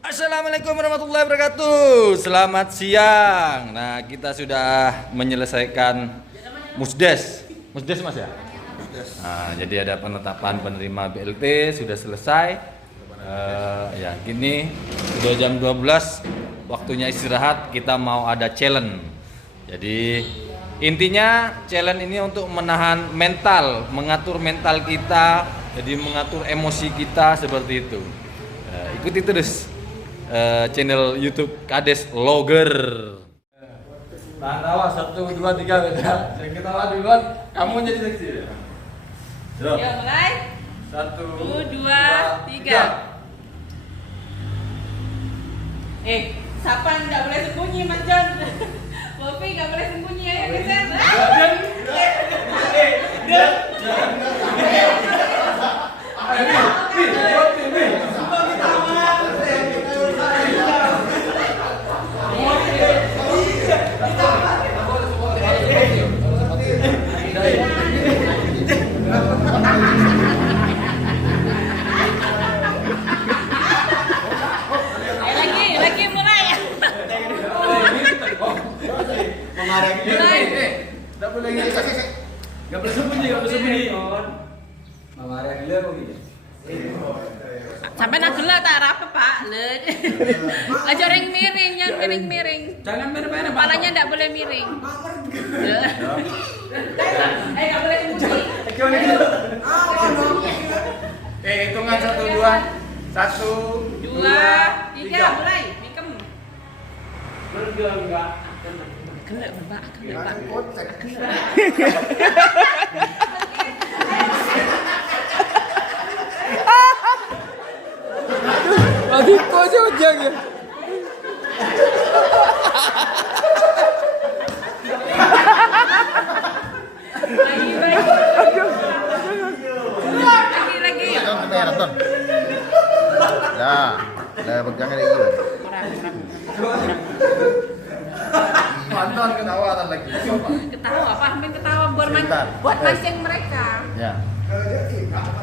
Assalamualaikum warahmatullahi wabarakatuh. Selamat siang. Nah, kita sudah menyelesaikan musdes. Musdes Mas ya? Nah, jadi ada penetapan penerima BLT sudah selesai. Ya, gini sudah jam 12, waktunya istirahat. Kita mau ada challenge. Jadi intinya challenge ini untuk menahan mental, mengatur mental kita, jadi mengatur emosi kita seperti itu. Ikuti terus channel YouTube Kades Logger. Tahan tawa 1, 2, 3 beda. Yang ketawa duluan, kamu jadi seksi ya. Ya mulai. 1, 2, 3. Siapa yang nggak boleh sembunyi, Mas John? Bopi nggak boleh sembunyi ya, geser. Lagi mulai ya. Enggak boleh ngiri. Enggak boleh sembunyi, enggak boleh sembunyi. Mama Arya gila kok gitu. Sampai nak gula tak apa Pak? Aja ring miring, yang miring-miring. Jangan miring-miring. Kepalanya enggak boleh miring. Enggak boleh sembunyi. Hitungan 1, 2. 1, 2, 3 mulai. Mikem. Gelek Pak, gelek Pak. Lagi kok aja ujang ya. Lagi. Merah ton. Dah, pegang lagi kan. Mantan ketawa lagi. Ketawa apa? Hampir ketawa Sebentar. buat mancing mereka. Ya.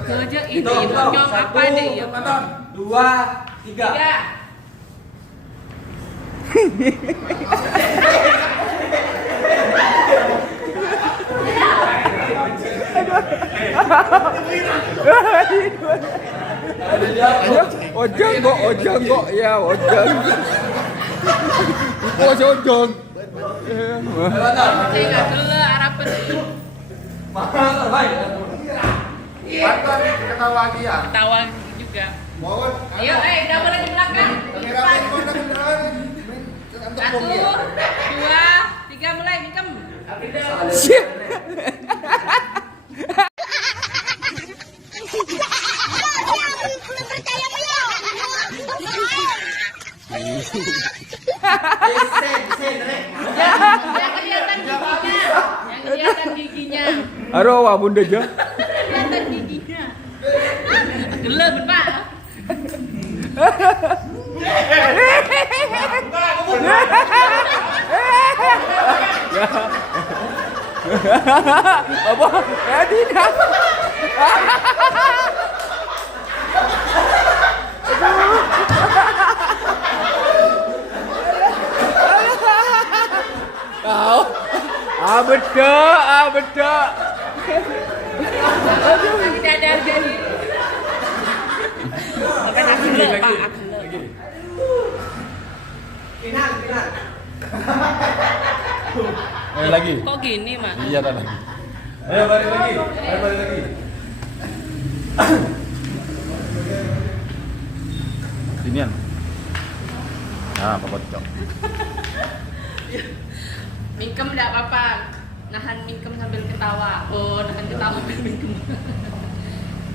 Kerja itu nyong apa deh ya? 2, 3. 3. Ojang kok ya ojang. Ojang. Saya nggak dulu harapan. Mahal, baik. Mantan ketawa dia. Ketawa juga. Mohon. Ayo, udah boleh di belakang. Di depan. 1, 2, 3 mulai Mikem. Yang kelihatan giginya. Yang kelihatan giginya. Aduh, wah bunda aja. Kelihatan giginya. Gelap, Pak. Apa? Tidak. Tahu? Bedak. Tidak ada harganya. Bukan aku gelap, Pak. Aku gelap. Ayo lagi. Kok gini, Mas? Iya tadi. Ayo balik lagi. Sinian. Nah, pokok. Mingkem enggak apa-apa. Nahan mingkem sambil ketawa. Oh, nahan ketawa sambil mingkem.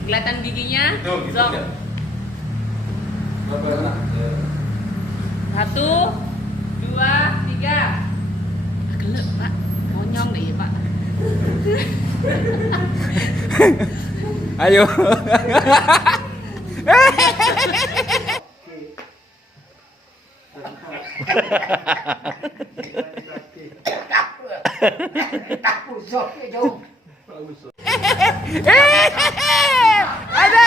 Kelihatan giginya? Zong. 1, 2, 3. Gelap, Pak. Monyong deh ya, Pak. Ayo. Ada.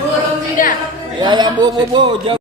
Belum sudah. Ya yang bu, jam.